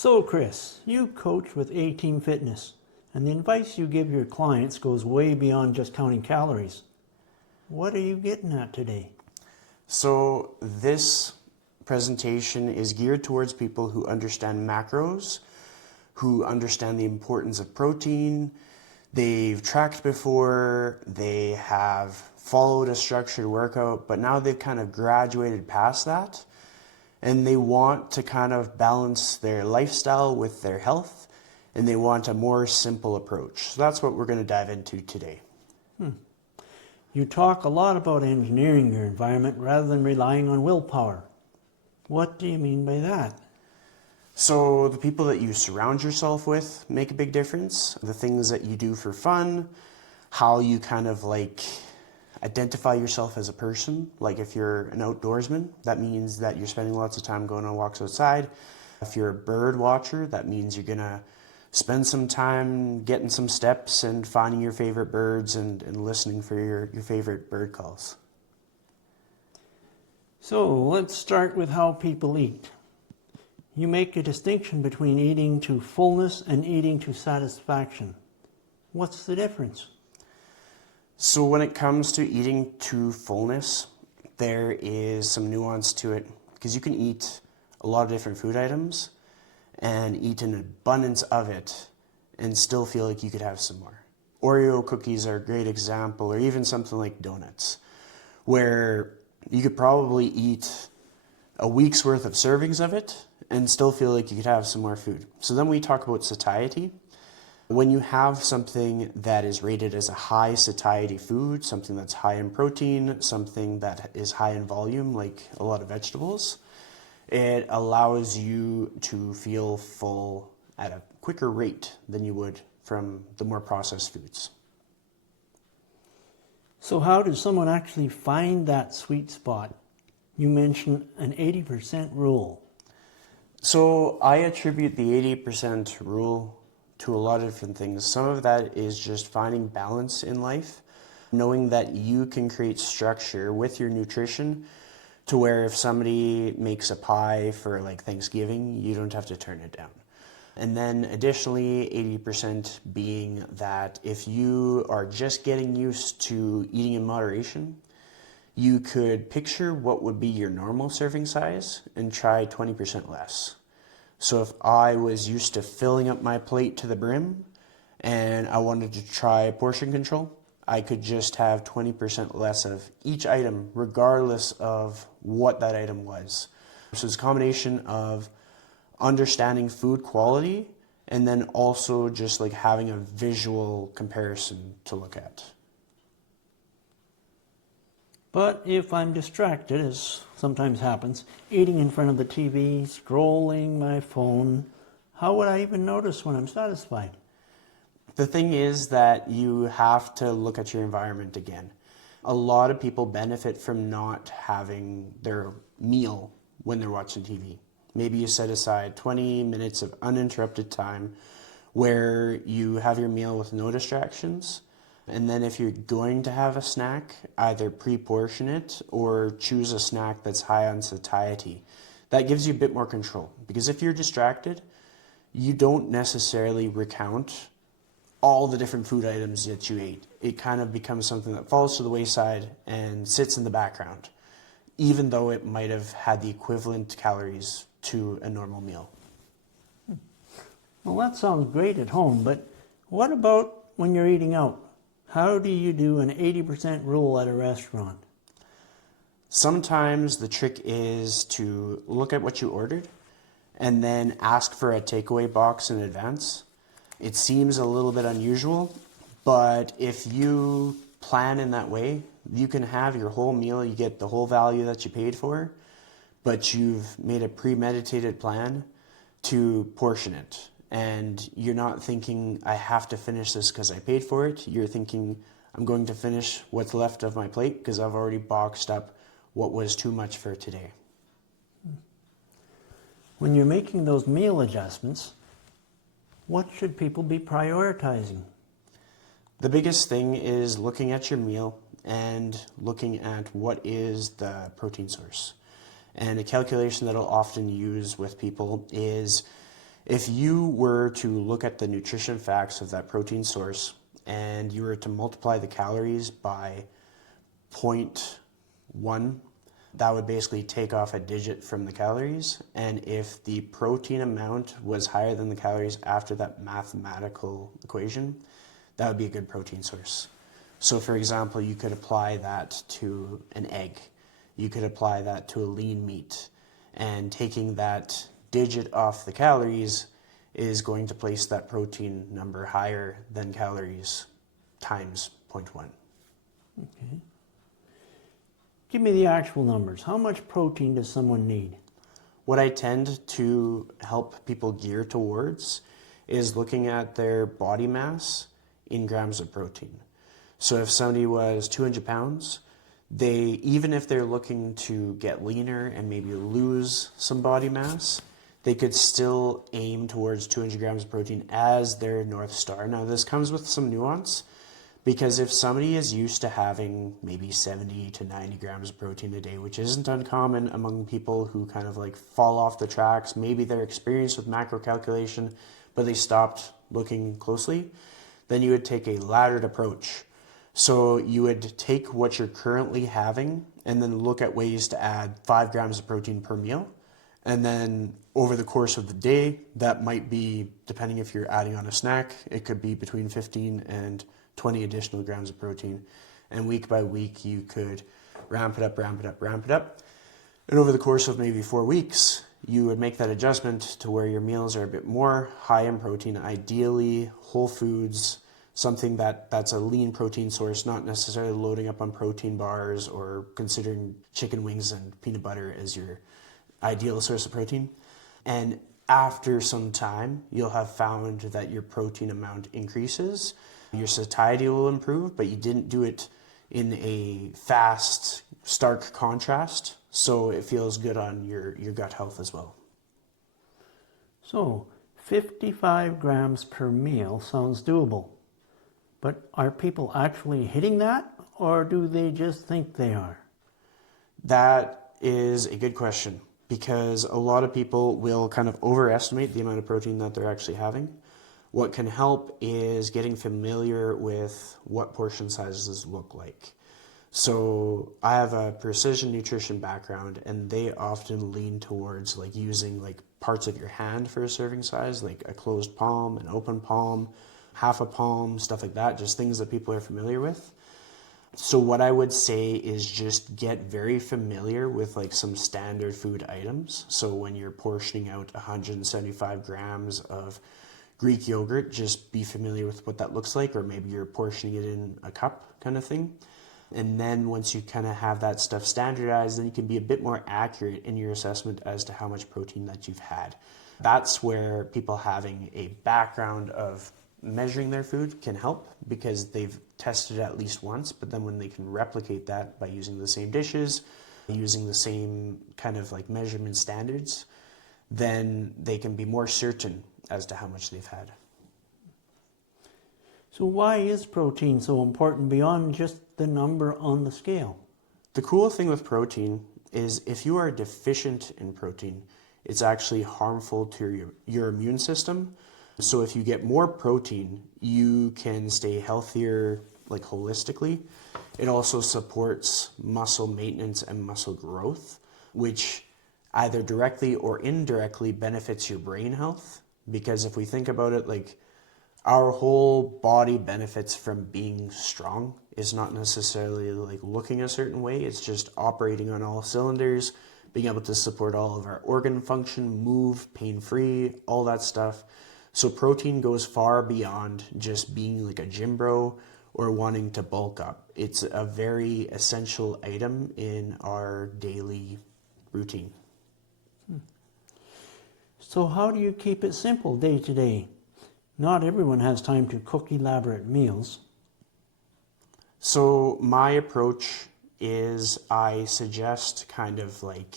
So Chris, you coach with A-Team Fitness, and the advice you give your clients goes way beyond just counting calories. What are you getting at today? So this presentation is geared towards people who understand macros, who understand the importance of protein. They've tracked before, they have followed a structured workout, but now they've kind of graduated past that and they want to kind of balance their lifestyle with their health, and they want a more simple approach. So that's what we're going to dive into today. You talk a lot about engineering your environment rather than relying on willpower. What do you mean by that? So the people that you surround yourself with make a big difference. The things that you do for fun, how you kind of identify yourself as a person. Like if you're an outdoorsman, that means that you're spending lots of time going on walks outside. If you're a bird watcher, that means you're gonna spend some time getting some steps and finding your favorite birds and listening for your favorite bird calls. So let's start with how people eat. You make a distinction between eating to fullness and eating to satisfaction. What's the difference? So when it comes to eating to fullness, there is some nuance to it because you can eat a lot of different food items and eat an abundance of it and still feel like you could have some more. Oreo cookies are a great example, or even something like donuts, where you could probably eat a week's worth of servings of it and still feel like you could have some more food. So then we talk about satiety. When you have something that is rated as a high satiety food, something that's high in protein, something that is high in volume, like a lot of vegetables, it allows you to feel full at a quicker rate than you would from the more processed foods. So how does someone actually find that sweet spot? You mentioned an 80% rule. So I attribute the 80% rule to a lot of different things. Some of that is just finding balance in life, knowing that you can create structure with your nutrition to where if somebody makes a pie for like Thanksgiving, you don't have to turn it down. And then additionally, 80% being that if you are just getting used to eating in moderation, you could picture what would be your normal serving size and try 20% less. So if I was used to filling up my plate to the brim and I wanted to try portion control, I could just have 20% less of each item regardless of what that item was. So it's a combination of understanding food quality and then also just like having a visual comparison to look at. But if I'm distracted, as sometimes happens, eating in front of the TV, scrolling my phone, how would I even notice when I'm satisfied? The thing is that you have to look at your environment again. A lot of people benefit from not having their meal when they're watching TV. Maybe you set aside 20 minutes of uninterrupted time where you have your meal with no distractions. And then if you're going to have a snack, either pre-portion it or choose a snack that's high on satiety. That gives you a bit more control. Because if you're distracted, you don't necessarily recount all the different food items that you ate. It kind of becomes something that falls to the wayside and sits in the background, even though it might have had the equivalent calories to a normal meal. Well, that sounds great at home, but what about when you're eating out? How do you do an 80% rule at a restaurant? Sometimes the trick is to look at what you ordered and then ask for a takeaway box in advance. It seems a little bit unusual, but if you plan in that way, you can have your whole meal, you get the whole value that you paid for, but you've made a premeditated plan to portion it. And you're not thinking, I have to finish this because I paid for it. You're thinking, I'm going to finish what's left of my plate because I've already boxed up what was too much for today. When you're making those meal adjustments, what should people be prioritizing? The biggest thing is looking at your meal and looking at what is the protein source. And a calculation that I'll often use with people is If you were to look at the nutrition facts of that protein source and you were to multiply the calories by 0.1, that would basically take off a digit from the calories. And if the protein amount was higher than the calories after that mathematical equation, that would be a good protein source. So for example, you could apply that to an egg. You could apply that to a lean meat. And taking that digit off the calories is going to place that protein number higher than calories times 0.1. Okay. Give me the actual numbers. How much protein does someone need? What I tend to help people gear towards is looking at their body mass in grams of protein. So if somebody was 200 pounds, even if they're looking to get leaner and maybe lose some body mass, they could still aim towards 200 grams of protein as their North Star. Now this comes with some nuance, because if somebody is used to having maybe 70 to 90 grams of protein a day, which isn't uncommon among people who kind of like fall off the tracks, maybe they're experienced with macro calculation, but they stopped looking closely, then you would take a laddered approach. So you would take what you're currently having and then look at ways to add 5 grams of protein per meal. And then over the course of the day, that might be, depending if you're adding on a snack, it could be between 15 and 20 additional grams of protein. And week by week, you could ramp it up. And over the course of maybe 4 weeks, you would make that adjustment to where your meals are a bit more high in protein, ideally whole foods, something that's a lean protein source, not necessarily loading up on protein bars or considering chicken wings and peanut butter as your ideal source of protein. And after some time, you'll have found that your protein amount increases. Your satiety will improve, but you didn't do it in a fast, stark contrast, so it feels good on your gut health as well. So 55 grams per meal sounds doable. But are people actually hitting that, or do they just think they are? That is a good question, because a lot of people will kind of overestimate the amount of protein that they're actually having. What can help is getting familiar with what portion sizes look like. So I have a precision nutrition background, and they often lean towards like using like parts of your hand for a serving size, like a closed palm, an open palm, half a palm, stuff like that, just things that people are familiar with. So what I would say is just get very familiar with like some standard food items. So when you're portioning out 175 grams of Greek yogurt, just be familiar with what that looks like, or maybe you're portioning it in a cup kind of thing. And then once you kind of have that stuff standardized, then you can be a bit more accurate in your assessment as to how much protein that you've had. That's where people having a background of measuring their food can help, because they've tested it at least once, but then when they can replicate that by using the same dishes, using the same kind of like measurement standards, then they can be more certain as to how much they've had. So why is protein so important beyond just the number on the scale? The cool thing with protein is if you are deficient in protein, it's actually harmful to your immune system. So if you get more protein, you can stay healthier, like holistically. It also supports muscle maintenance and muscle growth, which either directly or indirectly benefits your brain health. Because if we think about it, like our whole body benefits from being strong. It's not necessarily like looking a certain way. It's just operating on all cylinders, being able to support all of our organ function, move pain-free, all that stuff. So protein goes far beyond just being like a gym bro or wanting to bulk up. It's a very essential item in our daily routine. So how do you keep it simple day to day? Not everyone has time to cook elaborate meals. So my approach is I suggest kind of like,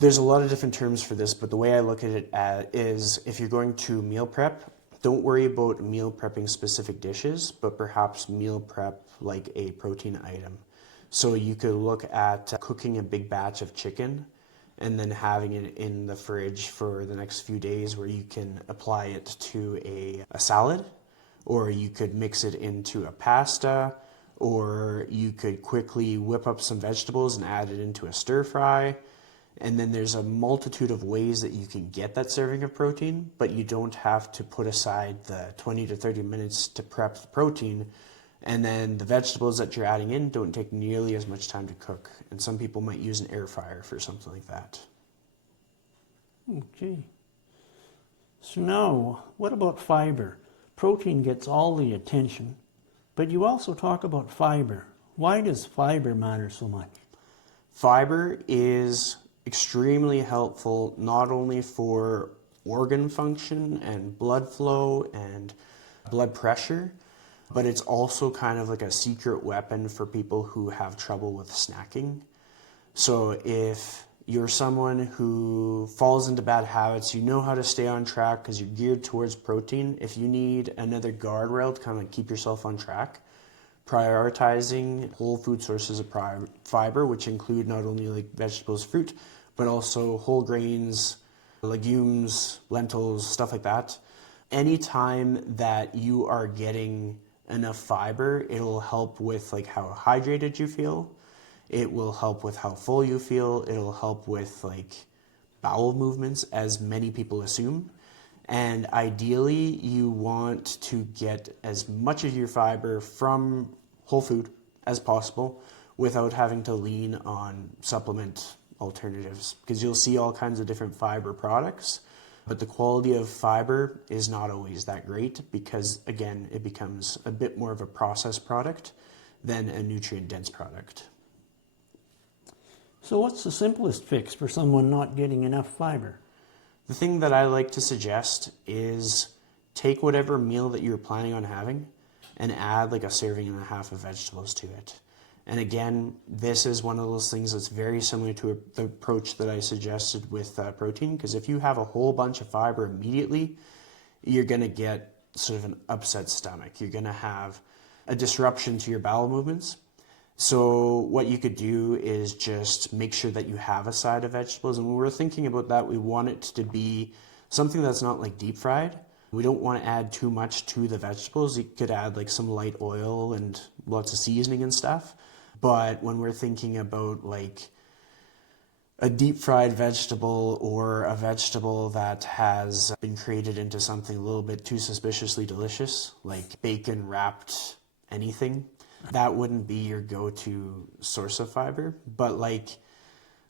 there's a lot of different terms for this, but the way I look at it is if you're going to meal prep, don't worry about meal prepping specific dishes, but perhaps meal prep like a protein item. So you could look at cooking a big batch of chicken and then having it in the fridge for the next few days where you can apply it to a salad, or you could mix it into a pasta, or you could quickly whip up some vegetables and add it into a stir fry. And then there's a multitude of ways that you can get that serving of protein, but you don't have to put aside the 20 to 30 minutes to prep the protein. And then the vegetables that you're adding in don't take nearly as much time to cook. And some people might use an air fryer for something like that. Okay. So now, what about fiber? Protein gets all the attention, but you also talk about fiber. Why does fiber matter so much? Fiber is extremely helpful not only for organ function and blood flow and blood pressure, but it's also kind of like a secret weapon for people who have trouble with snacking. So if you're someone who falls into bad habits, you know how to stay on track because you're geared towards protein. If you need another guardrail to kind of keep yourself on track, prioritizing whole food sources of fiber, which include not only like vegetables, fruit, but also whole grains, legumes, lentils, stuff like that. Anytime that you are getting enough fiber, it'll help with like how hydrated you feel. It will help with how full you feel. It'll help with like bowel movements, as many people assume. And ideally, you want to get as much of your fiber from whole food as possible without having to lean on supplement alternatives, because you'll see all kinds of different fiber products, but the quality of fiber is not always that great because, again, it becomes a bit more of a processed product than a nutrient-dense product. So what's the simplest fix for someone not getting enough fiber? The thing that I like to suggest is take whatever meal that you're planning on having and add like a serving and a half of vegetables to it. And again, this is one of those things that's very similar to the approach that I suggested with protein, because if you have a whole bunch of fiber immediately, you're going to get sort of an upset stomach. You're going to have a disruption to your bowel movements. So what you could do is just make sure that you have a side of vegetables. And when we're thinking about that, we want it to be something that's not like deep fried. We don't want to add too much to the vegetables. You could add like some light oil and lots of seasoning and stuff. But when we're thinking about like a deep fried vegetable or a vegetable that has been created into something a little bit too suspiciously delicious, like bacon wrapped anything, that wouldn't be your go-to source of fiber. But like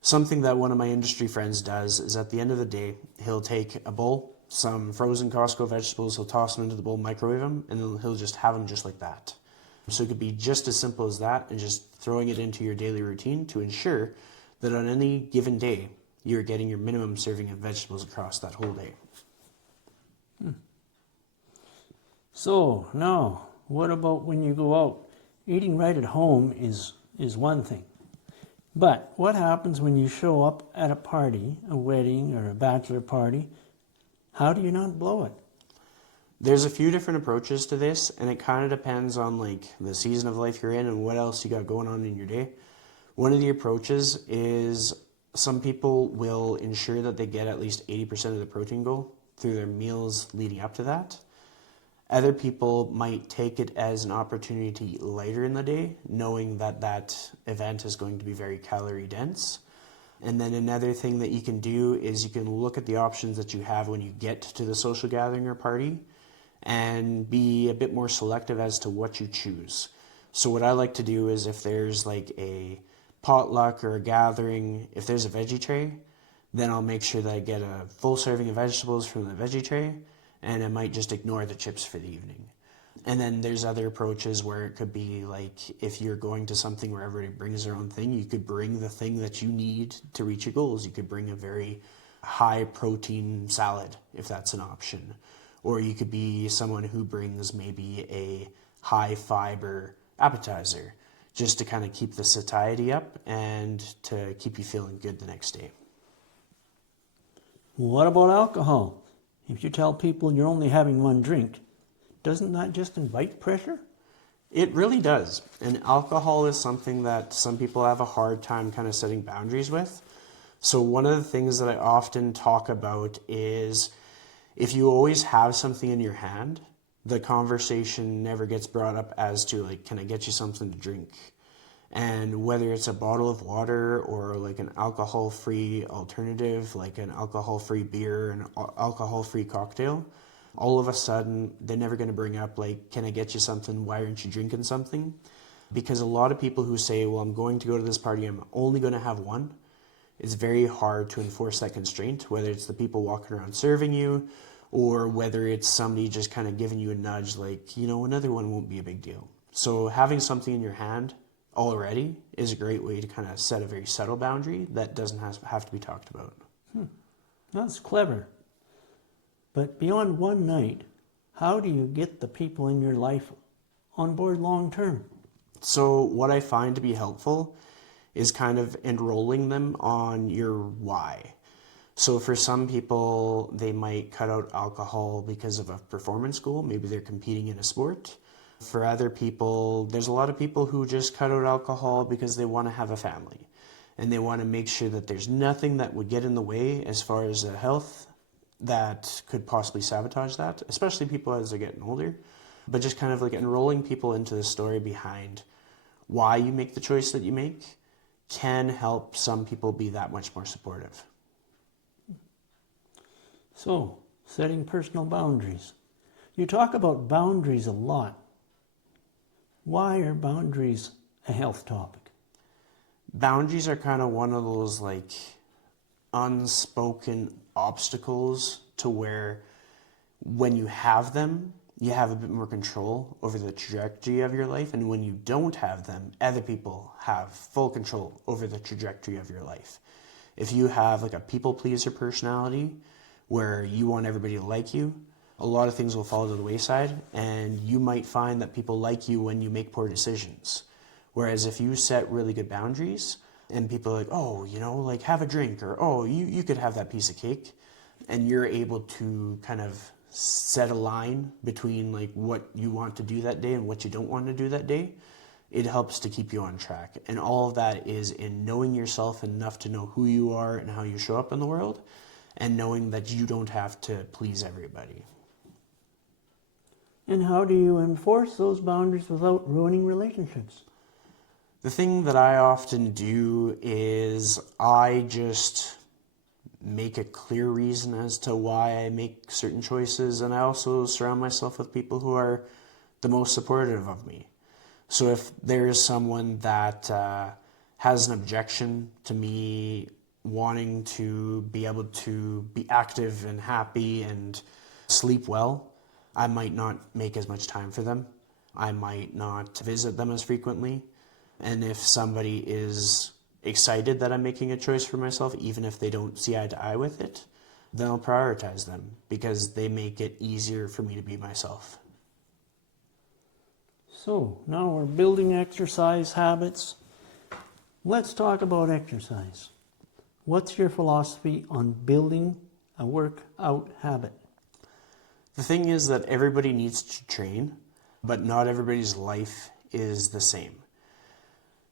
something that one of my industry friends does is at the end of the day, he'll take a bowl, some frozen Costco vegetables, he'll toss them into the bowl, microwave them, and then he'll just have them just like that. So it could be just as simple as that, and just throwing it into your daily routine to ensure that on any given day, you're getting your minimum serving of vegetables across that whole day. So now, what about when you go out? Eating right at home is one thing. But what happens when you show up at a party, a wedding or a bachelor party? How do you not blow it? There's a few different approaches to this, and it kind of depends on like the season of life you're in and what else you got going on in your day. One of the approaches is some people will ensure that they get at least 80% of the protein goal through their meals leading up to that. Other people might take it as an opportunity to eat later in the day, knowing that that event is going to be very calorie dense. And then another thing that you can do is you can look at the options that you have when you get to the social gathering or party and be a bit more selective as to what you choose. So what I like to do is if there's like a potluck or a gathering, if there's a veggie tray, then I'll make sure that I get a full serving of vegetables from the veggie tray, and I might just ignore the chips for the evening. And then there's other approaches where it could be like if you're going to something where everybody brings their own thing, you could bring the thing that you need to reach your goals. You could bring a very high protein salad if that's an option. Or you could be someone who brings maybe a high fiber appetizer just to kind of keep the satiety up and to keep you feeling good the next day. What about alcohol? If you tell people you're only having one drink, doesn't that just invite pressure? It really does. And alcohol is something that some people have a hard time kind of setting boundaries with. So one of the things that I often talk about is if you always have something in your hand, the conversation never gets brought up as to like, can I get you something to drink? And whether it's a bottle of water or like an alcohol-free alternative, like an alcohol-free beer, an alcohol-free cocktail, all of a sudden they're never going to bring up like, can I get you something? Why aren't you drinking something? Because a lot of people who say, well, I'm going to go to this party, I'm only going to have one, it's very hard to enforce that constraint, whether it's the people walking around serving you or whether it's somebody just kind of giving you a nudge like, another one won't be a big deal. So having something in your hand already is a great way to kind of set a very subtle boundary that doesn't have to be talked about. That's clever. But beyond one night, how do you get the people in your life on board long term? So what I find to be helpful is kind of enrolling them on your why. So for some people, they might cut out alcohol because of a performance goal. Maybe they're competing in a sport. For other people, there's a lot of people who just cut out alcohol because they want to have a family and they want to make sure that there's nothing that would get in the way as far as health that could possibly sabotage that, especially people as they're getting older. But just kind of like enrolling people into the story behind why you make the choice that you make can help some people be that much more supportive. So, setting personal boundaries. You talk about boundaries a lot. Why are boundaries a health topic? Boundaries are kind of one of those like unspoken obstacles to where when you have them, you have a bit more control over the trajectory of your life. And when you don't have them, other people have full control over the trajectory of your life. If you have like a people pleaser personality where you want everybody to like you, a lot of things will fall to the wayside and you might find that people like you when you make poor decisions. Whereas if you set really good boundaries and people are like, oh, like have a drink or, oh, you could have that piece of cake, and you're able to kind of set a line between like what you want to do that day and what you don't want to do that day, it helps to keep you on track. And all of that is in knowing yourself enough to know who you are and how you show up in the world, and knowing that you don't have to please everybody. And how do you enforce those boundaries without ruining relationships? The thing that I often do is I just make a clear reason as to why I make certain choices, and I also surround myself with people who are the most supportive of me. So if there is someone that has an objection to me wanting to be able to be active and happy and sleep well, I might not make as much time for them. I might not visit them as frequently. And if somebody is excited that I'm making a choice for myself, even if they don't see eye to eye with it, then I'll prioritize them because they make it easier for me to be myself. So, now we're building exercise habits. Let's talk about exercise. What's your philosophy on building a workout habit? The thing is that everybody needs to train, but not everybody's life is the same.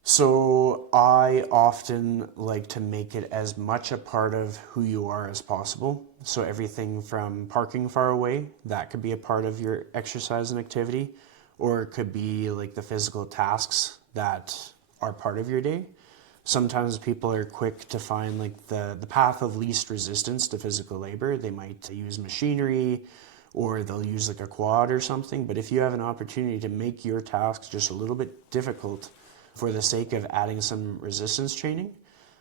So I often like to make it as much a part of who you are as possible. So everything from parking far away, that could be a part of your exercise and activity, or it could be like the physical tasks that are part of your day. Sometimes people are quick to find like the path of least resistance to physical labor. They might use machinery or they'll use like a quad or something. But if you have an opportunity to make your tasks just a little bit difficult for the sake of adding some resistance training,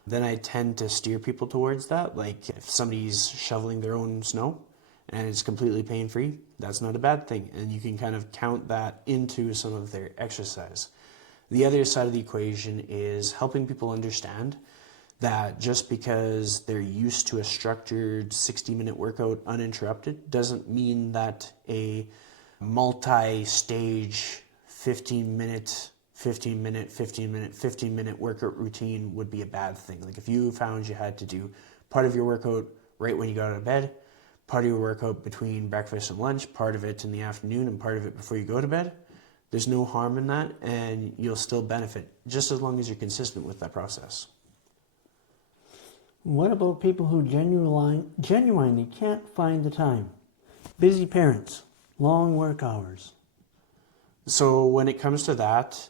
then I tend to steer people towards that. Like if somebody's shoveling their own snow and it's completely pain-free, that's not a bad thing. And you can kind of count that into some of their exercise. The other side of the equation is helping people understand that just because they're used to a structured 60-minute workout uninterrupted doesn't mean that a multi-stage 15-minute workout routine would be a bad thing. Like if you found you had to do part of your workout right when you got out of bed, part of your workout between breakfast and lunch, part of it in the afternoon, and part of it before you go to bed, there's no harm in that, and you'll still benefit just as long as you're consistent with that process. What about people who genuinely can't find the time? Busy parents, long work hours. So when it comes to that,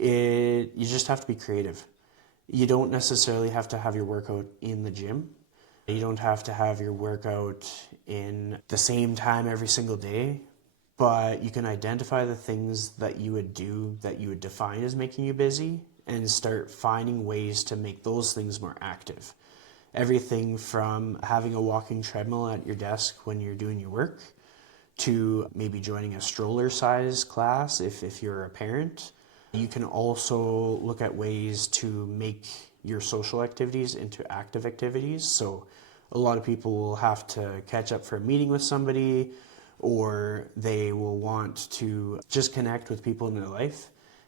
you just have to be creative. You don't necessarily have to have your workout in the gym. You don't have to have your workout in the same time every single day, but you can identify the things that you would do that you would define as making you busy and start finding ways to make those things more active. Everything from having a walking treadmill at your desk when you're doing your work to maybe joining a stroller size class if you're a parent. You can also look at ways to make your social activities into active activities. So a lot of people will have to catch up for a meeting with somebody, or they will want to just connect with people in their life.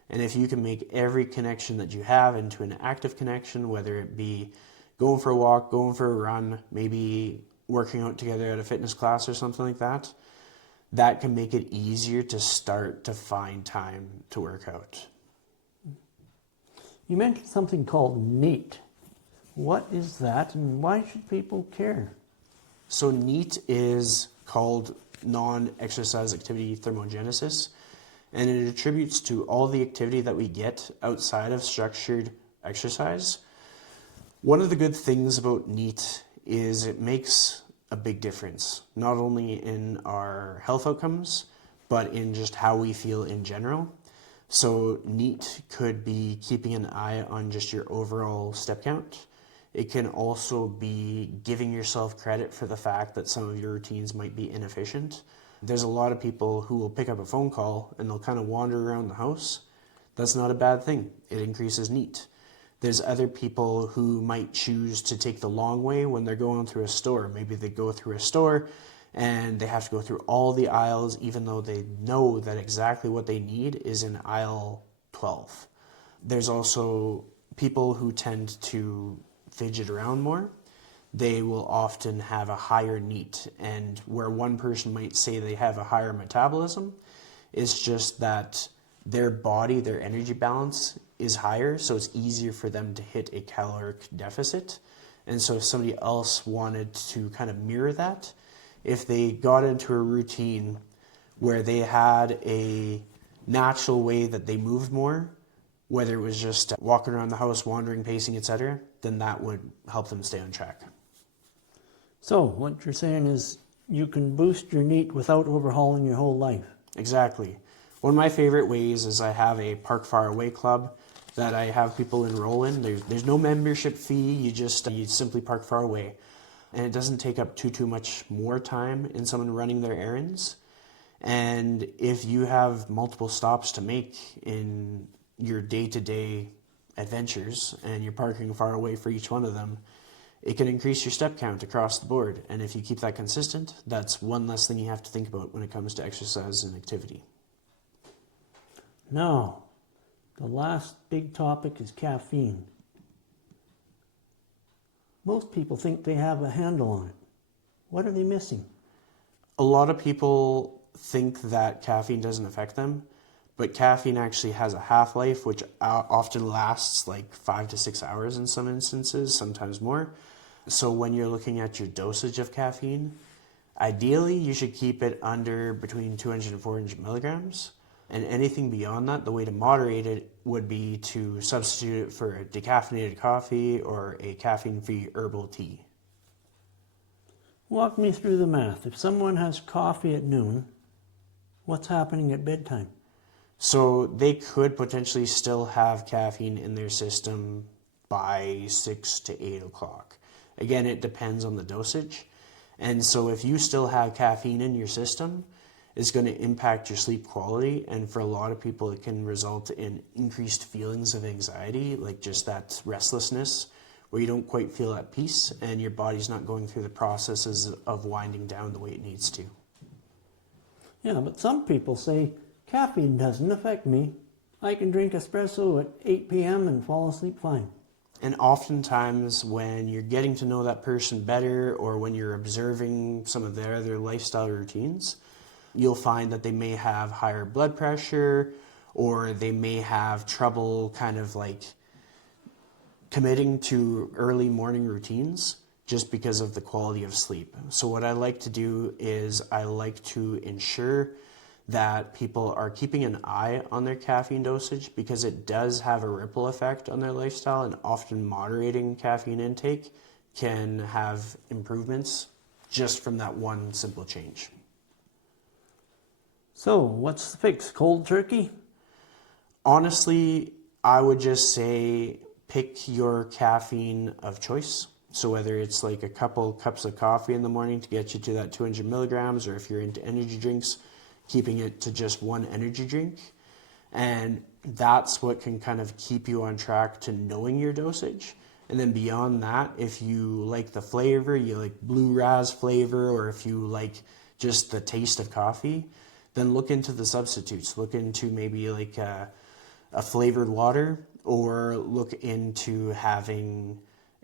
And if you can make every connection that you have into an active connection, whether it be going for a walk, going for a run, maybe working out together at a fitness class or something like that, that can make it easier to start to find time to work out. You mentioned something called NEAT. What is that and why should people care? So NEAT is called non-exercise activity thermogenesis, and it attributes to all the activity that we get outside of structured exercise. One of the good things about NEAT is it makes a big difference, not only in our health outcomes, but in just how we feel in general. So NEAT could be keeping an eye on just your overall step count. It can also be giving yourself credit for the fact that some of your routines might be inefficient. There's a lot of people who will pick up a phone call and they'll kind of wander around the house. That's not a bad thing. It increases NEAT. There's other people who might choose to take the long way when they're going through a store. Maybe they go through a store and they have to go through all the aisles even though they know that exactly what they need is in aisle 12. There's also people who tend to fidget around more. They will often have a higher NEAT, and where one person might say they have a higher metabolism, it's just that their body, their energy balance is higher, so it's easier for them to hit a caloric deficit. And so if somebody else wanted to kind of mirror that, if they got into a routine where they had a natural way that they moved more, whether it was just walking around the house, wandering, pacing, etc., then that would help them stay on track. So what you're saying is you can boost your NEAT without overhauling your whole life. Exactly. One of my favorite ways is I have a Park Far Away club that I have people enroll in. There's no membership fee. You simply park far away, and it doesn't take up too much more time in someone running their errands. And if you have multiple stops to make in your day-to-day adventures and you're parking far away for each one of them, it can increase your step count across the board. And if you keep that consistent, that's one less thing you have to think about when it comes to exercise and activity. Now, the last big topic is caffeine. Most people think they have a handle on it. What are they missing? A lot of people think that caffeine doesn't affect them, but caffeine actually has a half-life which often lasts like 5 to 6 hours in some instances, sometimes more. So when you're looking at your dosage of caffeine, ideally you should keep it under between 200 and 400 milligrams. And anything beyond that, the way to moderate it would be to substitute it for a decaffeinated coffee or a caffeine-free herbal tea. Walk me through the math. If someone has coffee at noon, what's happening at bedtime? So they could potentially still have caffeine in their system by 6 to 8 o'clock. Again, it depends on the dosage. And so if you still have caffeine in your system, it's going to impact your sleep quality. And for a lot of people, it can result in increased feelings of anxiety, like just that restlessness where you don't quite feel at peace and your body's not going through the processes of winding down the way it needs to. Yeah, but some people say, caffeine doesn't affect me. I can drink espresso at 8 p.m. and fall asleep fine. And oftentimes when you're getting to know that person better or when you're observing some of their other lifestyle routines, you'll find that they may have higher blood pressure or they may have trouble kind of like committing to early morning routines just because of the quality of sleep. So what I like to do is I like to ensure that people are keeping an eye on their caffeine dosage because it does have a ripple effect on their lifestyle, and often moderating caffeine intake can have improvements just from that one simple change. So, what's the fix? Cold turkey? Honestly, I would just say pick your caffeine of choice. So whether it's like a couple cups of coffee in the morning to get you to that 200 milligrams, or if you're into energy drinks, keeping it to just one energy drink. And that's what can kind of keep you on track to knowing your dosage. And then beyond that, if you like the flavor, you like blue raz flavor, or if you like just the taste of coffee, then look into the substitutes. Look into maybe like a flavored water, or look into having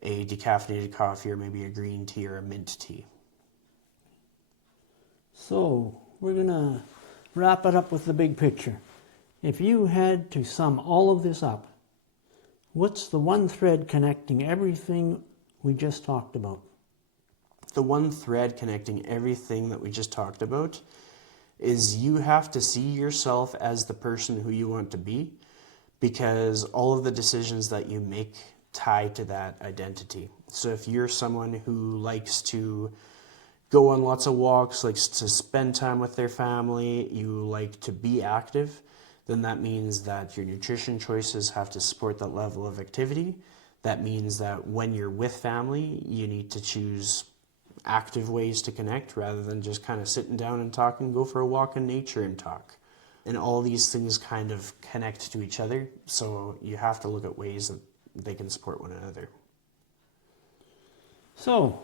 a decaffeinated coffee, or maybe a green tea or a mint tea. So, we're going to wrap it up with the big picture. If you had to sum all of this up, what's the one thread connecting everything we just talked about? The one thread connecting everything that we just talked about is you have to see yourself as the person who you want to be, because all of the decisions that you make tie to that identity. So if you're someone who likes to go on lots of walks, likes to spend time with their family, you like to be active, then that means that your nutrition choices have to support that level of activity. That means that when you're with family, you need to choose active ways to connect rather than just kind of sitting down and talking. Go for a walk in nature and talk. And all these things kind of connect to each other, so you have to look at ways that they can support one another. So,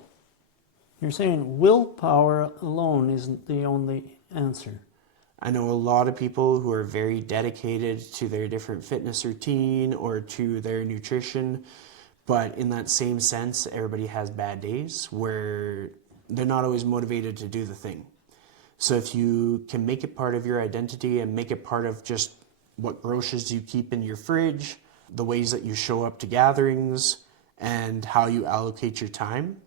you're saying willpower alone isn't the only answer. I know a lot of people who are very dedicated to their different fitness routine or to their nutrition, but in that same sense, everybody has bad days where they're not always motivated to do the thing. So if you can make it part of your identity and make it part of just what groceries you keep in your fridge, the ways that you show up to gatherings, and how you allocate your time,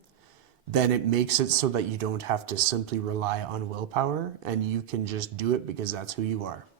then it makes it so that you don't have to simply rely on willpower, and you can just do it because that's who you are.